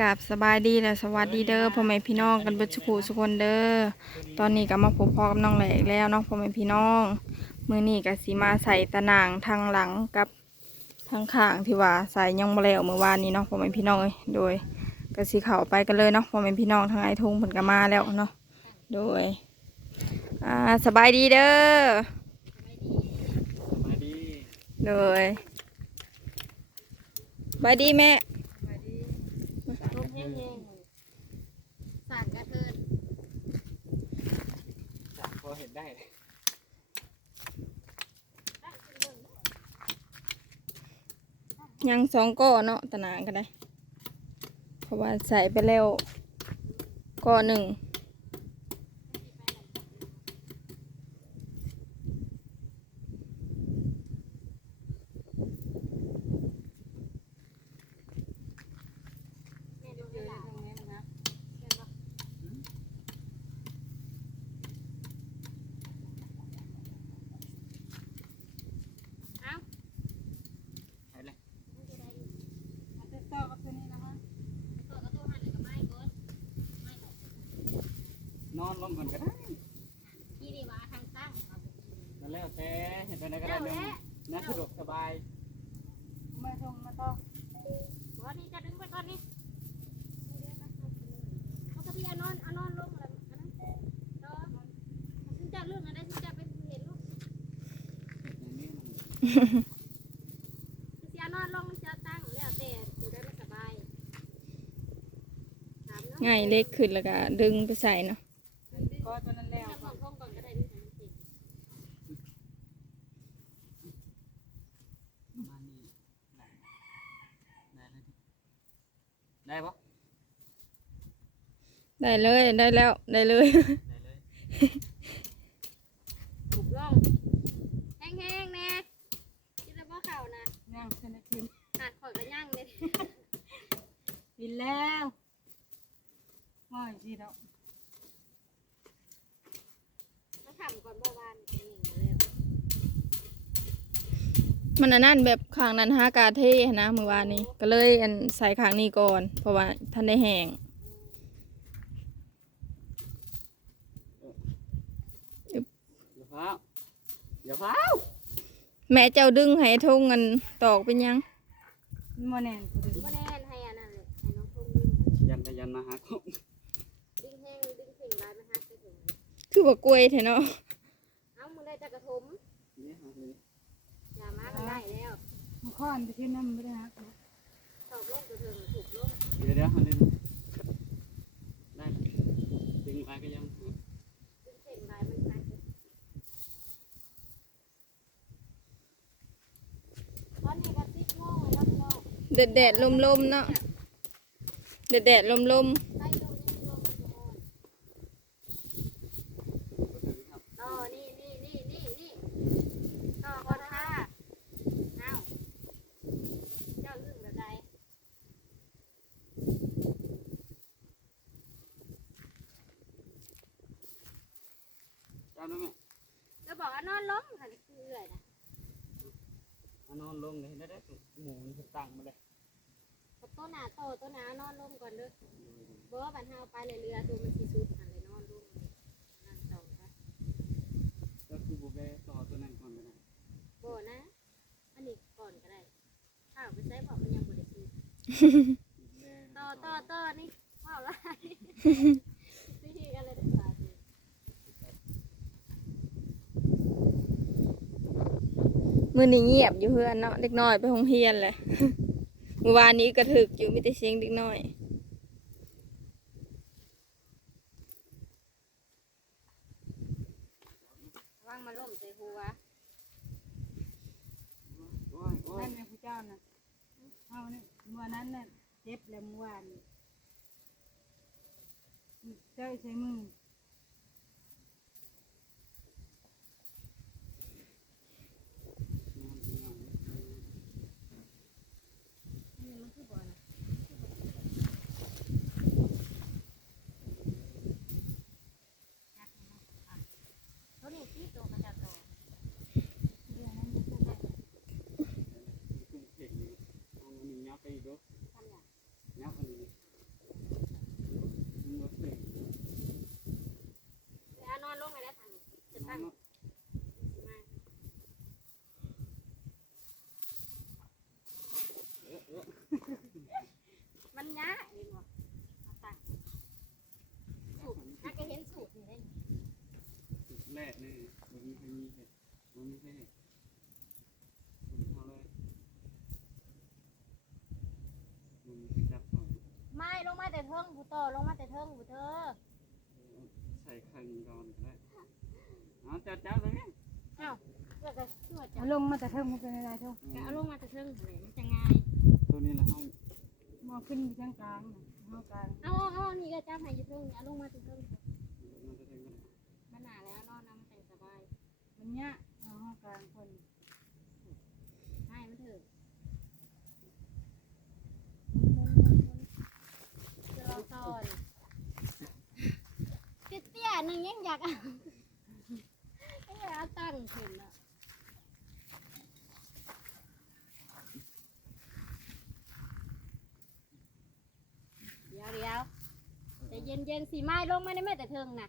กับสบายดีและสวัสดีเด้อพ่อแม่พี่น้องกันเบิดสุขุสุกคนเด้อตอนนี้ก็มาพบพ่อกับน้องแหลกแล้วเน้องพ่อแม่พี่น้องมื้อนี้ก็สิมาใส่ตะนางทางหลังกับทางข้างที่ว่าใส่ยังบ่แล้วเมื่อวานนี้เนาะพ่อแม่พี่น้องเอ้ยโดยก็สิเข้าไปกันเลยเนาะพ่อแม่พี่น้องทางไอ้ทุ่งเพิ่นก็มาแล้วเนาะโดยอ่าสบายดีเด้อมาดีโดยสบายดีแม่ลม แห้งๆสาดกระเทินจากพอเห็นได้เลยยังสองก้อเนาะตะนางก็ได้ เพราะว่าใส่ไปแล้วก้อหนึ่ง แม่ดูเวลาตรงนี้นะเห็นปะ ใช่เลย มันจะต่อกับตัวนี้นะคะต่อกับตัวหันหรือกับไม้ก่อนไม้หรอก นอนก่อนก็ได้ที่นี่ว่าทางตั้งเอาไปกินนั่นแล้วแต่เห็นไปไหนก็ได้เลยน่าสะดวกสบายมาส่งมาต่อวันนี้จะดึงไปก่อนนี่เขาก็พี่เอานอนเอานอนลงแล้วอันนั้นต่อซึ่งจะเรื่องอะไรซึ่งจะเป็นเห็นลูกอย่างนี้มันอสิเอานอนลงมันจะตั้งแล้วแต่อยู่ได้ไม่สบายง่ายเล็กขึ้นแล้วก็ดึงไปใส่เนาะ ก็ตัวนั้นแล้วทำของก่อนก็ได้ด้วยกันสิ ประมาณนี้ได้ได้เลยดิได้ปะ ได้เลยได้แล้วได้เลย ได้เลยถูกล่องแห้งๆแน่กินแล้วบ่เข่านะย่างชนะกินหัดข่อยก็ย่างเลยกินแล้วง่อยสิดอกมาทำก่อนบ่วานนี่แล้วมันอันนั้นแบบข้างนั้นหากาเท่นะเมื่อวานนี้ก็เลยอันใส่ข้างนี้ก่อน เพราะว่าท่านได้แห้ง อย่า ฟ้าวอย่าฟ้าวแม่เจ้าดึงให้ทงเงินตอกเป็นยังมันบ่แน่นกูดึงบ่แน่นให้อันนั้นเลยให้น้องทุ่งดึงยันไปยันมาหาผมดึงแห้งดึงเข่งลายมาหักไปถึงคือว่ากล้วยเถอะเนาะเอ้ามึงได้จักกระทมนี่หาเลยอย่ามามันได้แล้วมันค้อนไปที่นั่นไม่ได้ฮักนะตอกลงตัวเถิงถูกลงเดี๋ยวเดี๋ยวหาเลยได้ดึงไปก็ยัง ดึงเข่งลายมันหักตอนนี้ก็ติดโม่ไว้แล้วพี่น้อง แดดแดดลมลมเนาะแดดแดดลมลมต่อนี่นี่นี่นี่นี่ต่อก่อนค่ะเอ้าเจ้าลึ่งแบบใดเจ้าด้วยไหมก็บอกว่านอนลงค่ะนี่คือเอื่อยนะนอนลงเลยได้ได้หมูมันตั้งมาเลย ต้นหนาโตต้นหนานอนลงก่อนเด้อบอกว่าบันเฮาไปเลยเรือตัวมันสีสุดหันเลยนอนลงนั่งสองค่ะก็คือบุเบต่อตัวนั้นก่อนก็ได้บ่นะ อันนี้ก่อนก็ได้ข้าวไปใส่บอกมันยังบ่ได้ซื้อต่อต่อต่อนี่ว้าวไรวิธีอะไรได้ป่าดิๆมือนี้เงียบอยู่เพื่อนเนาะเด็กน้อยไปโรงเรียนเลยเมื่อวานนี้กระถึกอยู่มีแต่เสียงเด็กน้อยว่างมาล่มใส่หัวโอ้ยโอ้ยนั่นแม่ผู้เจ้าน่ะเอาเนี่ยเมื่อนั้นน่ะเจ็บแล้วเมื่อวานเจ้าใช้มือ นี่มันคือบ่อนะ เขานี่ที่ตัวกระจาตัว เรื่องนั้นมันก็ได้ กุ้งเผ็ดนี่เอาอันนี้ยับไปอีกด้วย ทำอย่าง ยับอันนี้ ตั้งมา เออเออ มันยากเองบ่เอาตั้งสูตรถ้าก็เห็นสูตรนี่ได้ จุดแรกนี่มันมีใครมีเหตุมันมีใครเหตุคุณเอาเลยมันมีจับสอง ไม่ลงมาแต่เทิงผู้ต่อลงมาแต่เทิงผู้เธอใส่ไข่ก่อนก็ได้เอาจับจับเลยเนี่ยเอ้าเพื่อจะช่วยจัเอาบลงมาแต่เทิงมันเป็นอะไรเท่าก็เอาลงมาแต่เทิงเลยมันจะง่ายตัวนี้แหละห้องมองขึ้นไปทางกลางน่ะเฮากลางเอาเอาเอานี่ก็จับให้อยู่เทิงเอาลงมาแต่เทิงมันจะเป็นกันมันหนาแล้วนอนน้ำแต่งสบายมันเนี้ยเอาเฮากลางคน ให้มันเถอะจะลองตอน เตี้ยๆหนึ่งยังอยากเอายังอยากเอาตั้งขึ้นอะเดี๋ยวเดี๋ยวแต่เย็นเย็นๆสีไม้ลงมาได้ไหมแต่เทิงน่ะ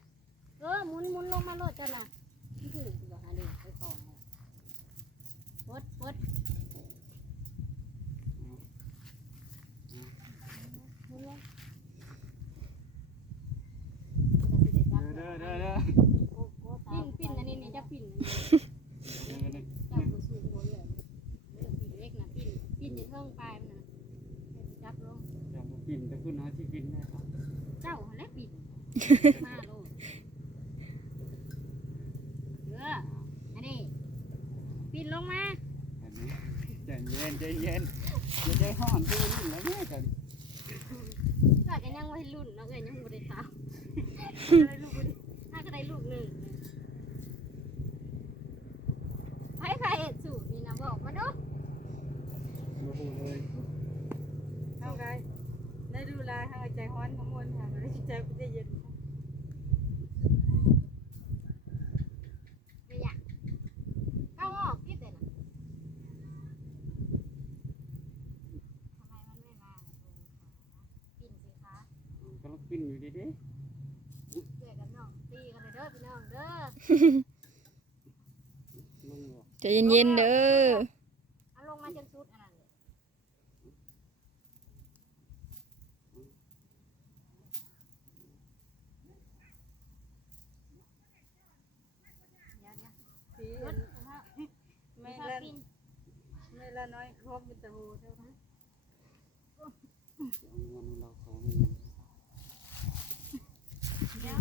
เออหมุนหมุนลงมาโลดจ้ะน่ะถือบอกอะไรไปกองเลยปดปดหมุนลง เด้อเด้อเด้อ ปิ้นปิ้นอันนี้นี่จะปิ้นอันนี้ เด้อ จับตัวสูงบนเลยเออปิ้นเล็กนะปิ้นปิ้นในเทิงปลายมันนะจับลง จั บปิ่นจะขึ้นหาที่ปิ่นได้ครับเจ้าหันแหล้วปิ้นมาโลดเอออันนี้ปิ้นลงมา อันนี้ใจเย็นใจเย็นอย่าใจห่อนตัวนี้แล้วแม่กัน ก็กันยังวัยรุ่นเนาะเอ้ยยังบ่ได้ตามได้ลูกบ่ได้ถ้าก็ได้ลูกหนึ่งไผใครเอ็ดสูตรนี่นะบอกมาดู มาพูดเลย เฮาไงได้ดูแลเฮาใจฮ้อนของมวลค่ะบ่ได้ใจบ่ได้เย็น ไม่อยากเข้าออกพี่แต่น่ะทำไมมันไม่มาล่ะตรงขาปิ่นสิคะ กำลังปิ่นอยู่ดีดิเจอกันน้องตีกันเลยเด้อพี่น้องเด้อมึงบอกใจเย็นๆเด้อเอาลงมาจนสุดอันนั้นเลยเดี๋ยวๆสีรอัถนถ้าไม่ถ้าละปิ่นไม่ละน้อยครบมันจะโหเท่านั้น เอาเงินเราขอมีเงิน เดี๋ยว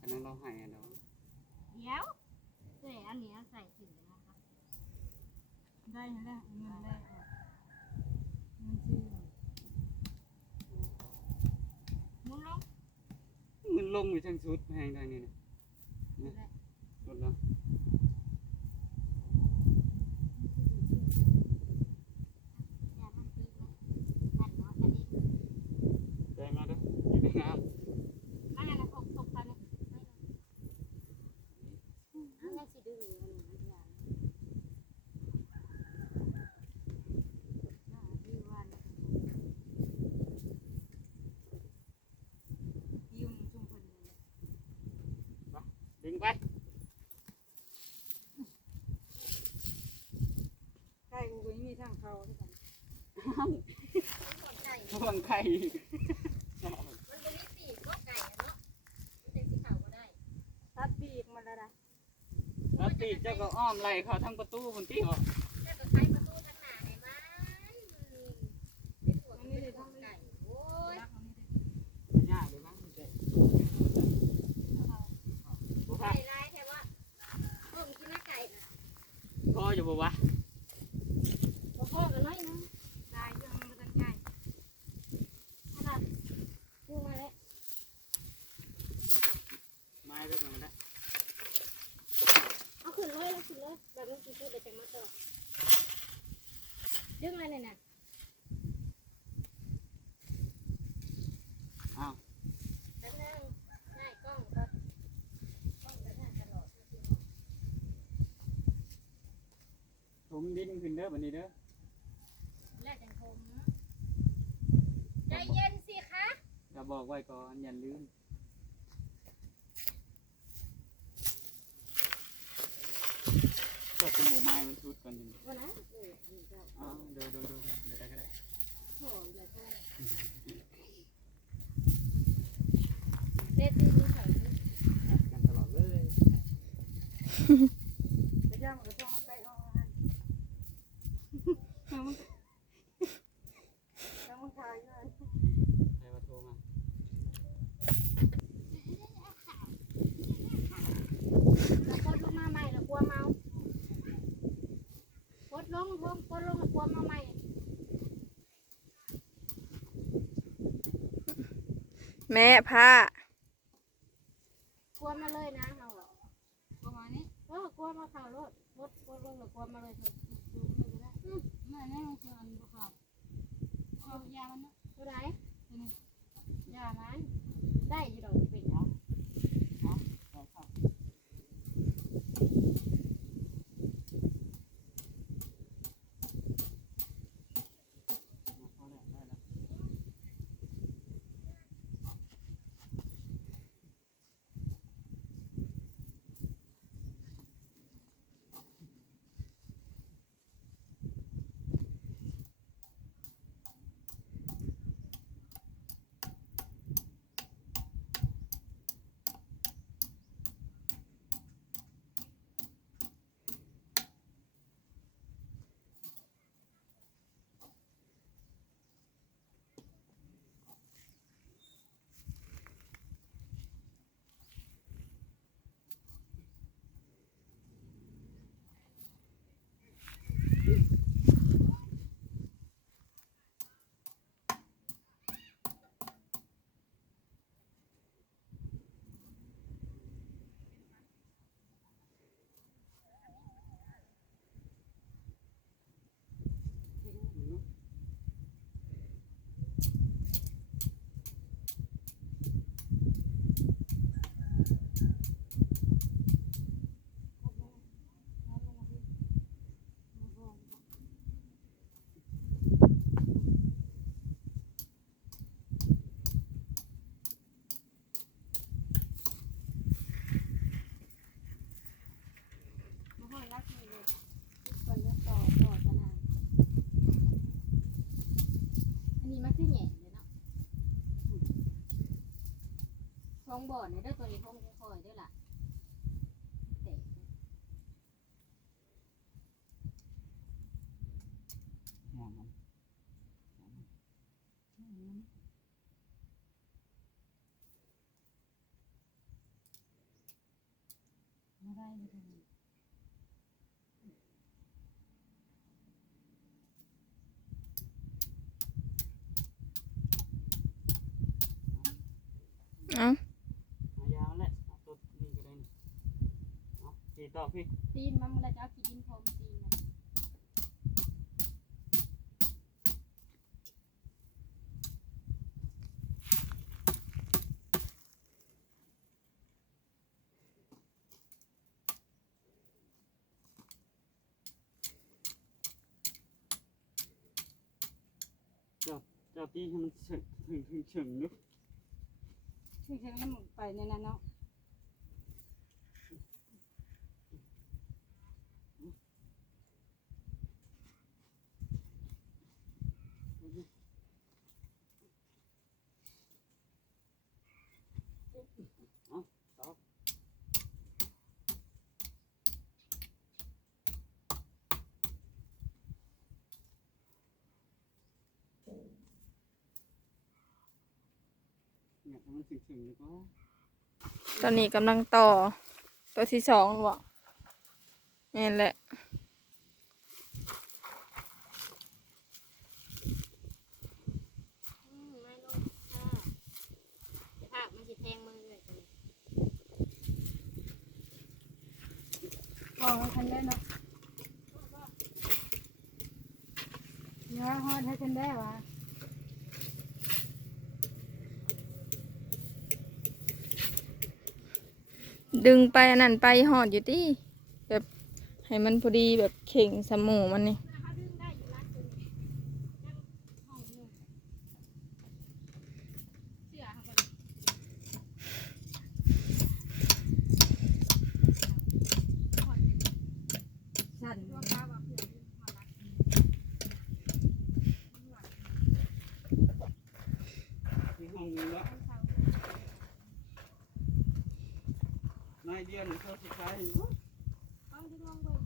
อันนั้น เราให้เราเดี๋ยวเจ๊อันนี้เอาใส่ถึงเลยนะคะได้แล้วเงินได้ออกเงินซื้อหมุนลงมันลงอยู่ทั้งชุดแพงได้นี่นะนะลดแล้ว อย่ามันตีมันกันเนาะกันนี้ ใจมาเด้ออยู่ในงาม อันนั้นตกตกไปเลยไม่ลงอันนั้นสิดื้ออันนี้มันอย่างอ่าดื้อวัน ยุ่งชุมพลเลย ดึงไป ใกล้กูก็ยังมีทาง เขาด้วยกันหมดไก่ระวังไข่มันเป็นนิสีก็ไก่อะเนาะมันเป็นสีขาวก็ได้ตัดปีกมันแล้วนะ แล้วตีเจ้าก็อ้อมไล่เขาทั้งประตูคนที่บอก ขึ้นเด้อวันนี้เด้อแล้วจังผมใจเย็นสิคะจะบอกไว้ก่อนอย่าลืมก็คุณหมูไม้มันชุดก่อนดิวันนั้นเอ๋อเดี๋ยวเดี๋ยวเดี๋ยวได้ก็ได้โอ้ยแล้วก็เด็ดดีใส่กันตลอดเลย แล้วมันขายอยู่อันใครมาโทรมาแล้วกดลงมาใหม่แล้วกลัวเมากดลงลงกดลงแล้วกลัวเมาใหม่แม่ผ้ากลัวมาเลยนะเขาอะประมาณนี้เออกลัวมาเข่ารถกดกดลงแล้วกลัวมาเลยเถอะดูดูไม่ได้อืมไม่แน่มันคืออันบุกเขาเอา ยามันนะตัวไหนยามันได้อยู่ดอกเป็นอาเอาเข้าเอาเข้าแล้วได้แล้ว มาห้อยรักนี่เลยทุกคนจะต่อต่อจะนานอันนี้มันคือแหง่เลยเนาะอืมท องบ่อเนี่ยเด้อตัวนี้ทองค่อยๆเด้วยล่ะเตะหมอนมันไม่ได้เลยเอ้า เอายาวแหละเอาตัวนี้ก็ได้นี่ เอาตีต่อพี่ตีนมันมันเลยจะเอาขี้ดินพรมตีนมันเจ้าตีให้มันเฉิงถึงถึงเฉิงนึกชื่อเชียงน้ำไปในนั้นเนาะ เนี่ยให้ มันถึงถึงแล้วก็ตอนนี้กำลังต่อ ตัวที่สองหรอนี่นแหละอืมไม่ลงค่ะจะภาพมันสิแทงมือเลยตัวนี้ก็ทันได้เนาะเนื้อฮอดให้ทันได้วะ ดึงไปอันนั้นไปหอดอยู่ที่แบบให้มันพอดีแบบเข่งสมูมันนี่ เขาดึงได้อยู่รัดตัวนี้นั่งห้องหนึ่งเสื้อเขาก็ถอดเลย สั่น ตัว นายเดียนเขาสุดท้าย ลองดึงลงเบิ่ง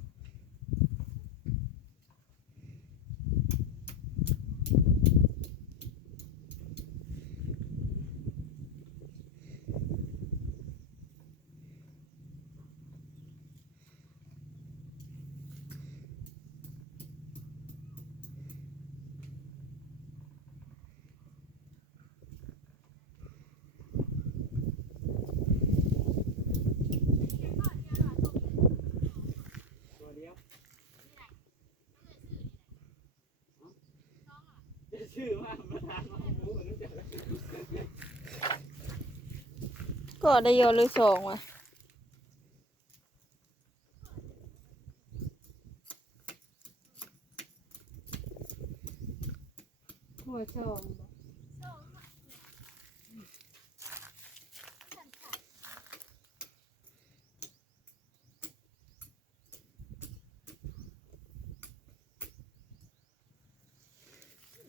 ตัวเดียวจะ ชื่อว่าประธานมาหมูรู้จักก็ได้ยอะเลยสองว่ะหัวช่องบ่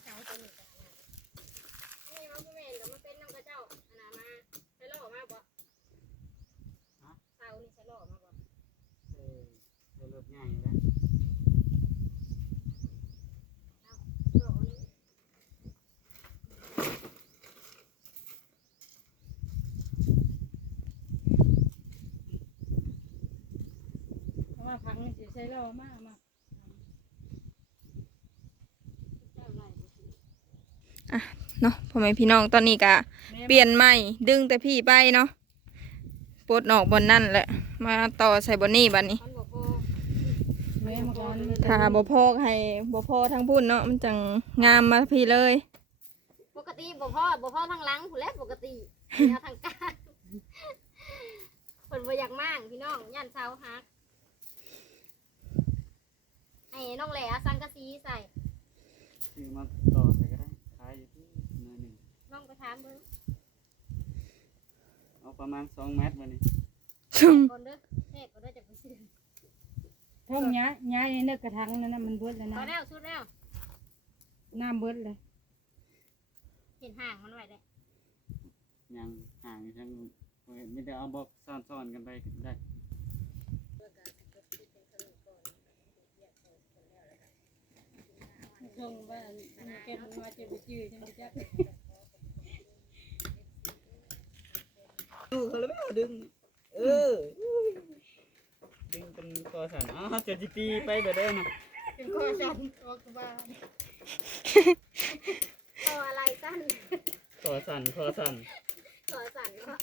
เสาตัวนี้ก็อันนั้นนี่มันบ่แม่นแต่มันเป็นน้ำกระเจ้าอันน่ะมาใช้ล่อมาบ่เสานี่ใช้ล่อมาบ่ เออเออรถใหญ่แล้ว ล่อนี่ เพราะว่าพังนี่สิใช้เรามากมาเจ้าไล่บ่สิเนาะพ่อแม่พี่น้องตอนนี้ก็เปลี่ยนใหม่ดึงแต่พี่ไปเนาะปลดออกบนนั่นแหละ มาต่อใส่บนนี่บัดนี้มันบ่พอแม่มาก่อนถ้าบ่พอให้บ่พอทั้งพุ่นเนาะมันจังงามมาพี่เลย ปกติบ่พอบ่พอทางหลังผู้แล้วปกติแนวทางกลางเพิ่นบ่อยากมากพี่น้องย่านเสาหัก ให้น้องแหล่เอาสังกะสีใส่ชื่อมาต่อใส่ก็ได้ขายอยู่ที่หน่อยหนึ่งลองไปถามเบิ่งเอาประมาณสองเมตรมานี่ก่อนเด้อแทกก็ได้จะไปซื้อท่องย้ายย้ายในเนื้อกระถางนั่นน่ะมันเบิดแล้วพอนะแล้วสุดแล้ว น้ำเบิดเลยเห็นห่างมันไว้ได้ยังห่างอยู่ทั้งไม่ได้เอาบอกซ่อนๆกันไปได้ ช่วงว่ามันเก็บมันมาเจ็บจื้อจังบ่จักดูเขาแล้วไม่เอาดึง เออ ดึงเป็นตัวสั่นอ๋อเจ็ดสิบปีไปแบบเดิมนะเป็นข้อสั้นออกบ้านข้ออะไรสั้นตัวสั่นตัวสั่นข้อสั้นเนาะ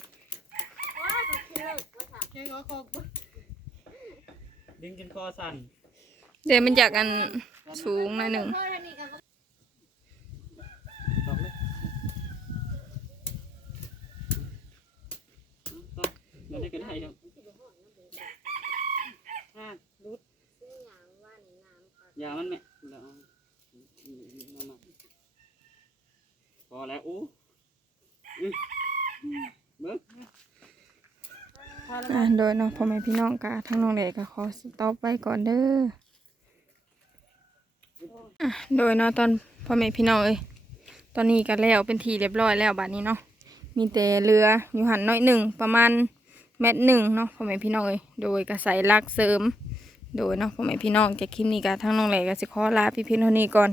ว้าก็คือเลิกว่าค่ะแค่ก็ขอบดึงจนคอสั่น เดี๋ยวมันจากอันสูงหน่อยหนึ่งข้อนี้ก็ตอกเลยตอกเดี๋ยวได้ก็ได้ครับอ่ารุดซื้อหยังว่านี่น้ำค่ะยามันแม่แล้วเอามามาพอแล้วอู้อื้อเบิ้งอะโดยเนาะพ่อแม่พี่น้องกะทั้งน้องเด็กก็ขอสต็อปไว้ก่อนเด้ออะ โดยเนาะตอนพ่อแม่พี่น้องเอ้ยตอนนี้ก็แล้วเป็นทีเรียบร้อยแล้วบัดนี้เนาะมีแต่เรืออยู่หันน้อยหนึ่งประมาณเมตรหนึ่งเนาะพ่อแม่พี่น้องเอ้ยโดยกระใส่ลักเสริม โดยเนาะพ่อแม่พี่น้องจากคลิปนี้ก็ทั้งน้องเล็กก็สิขอลาพี่พี่เท่านี้ก่อน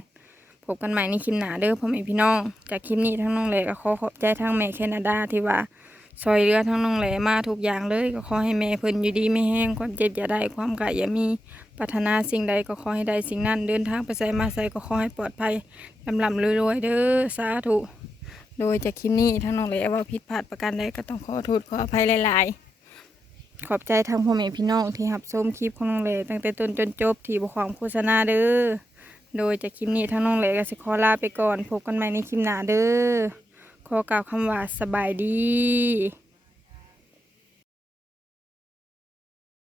พบกันใหม่ในคลิปหน้าเด้อพ่อแม่พี่น้องจากคลิปนี้ทั้งน้องเล็กก็ขอขอบใจทั้งแม่แคนาดาที่ว่า ซอยเรือทั้งน้องแหลมาทุกอย่างเลย ก็ขอให้แม่เพิ่นอยู่ดีไม่แห้งความเจ็บอย่าได้ความกะอย่ามีปรารถนาสิ่งใดก็ขอให้ได้สิ่งนั้น เดินทางไปใส่มาใส่ก็ขอให้ปลอดภัยลำลำรวยๆเด้อสาธุโดยจากคลิปนี้ทั้งน้องแหลว่าผิดพลาดประการใดก็ต้องขอโทษขออภัยหลาย ๆขอบใจทั้งพ่อแม่พี่น้องที่รับชมคลิปของน้องแหลตั้งแต่ต้นจนจบที่บ่ความโฆษณาเด้อ โดยจากคลิปนี้ทั้งน้องแหลก็สิขอลาไปก่อน พบกันใหม่ในคลิปหน้าเด้อ ขอกล่าวคำว่าสบายดี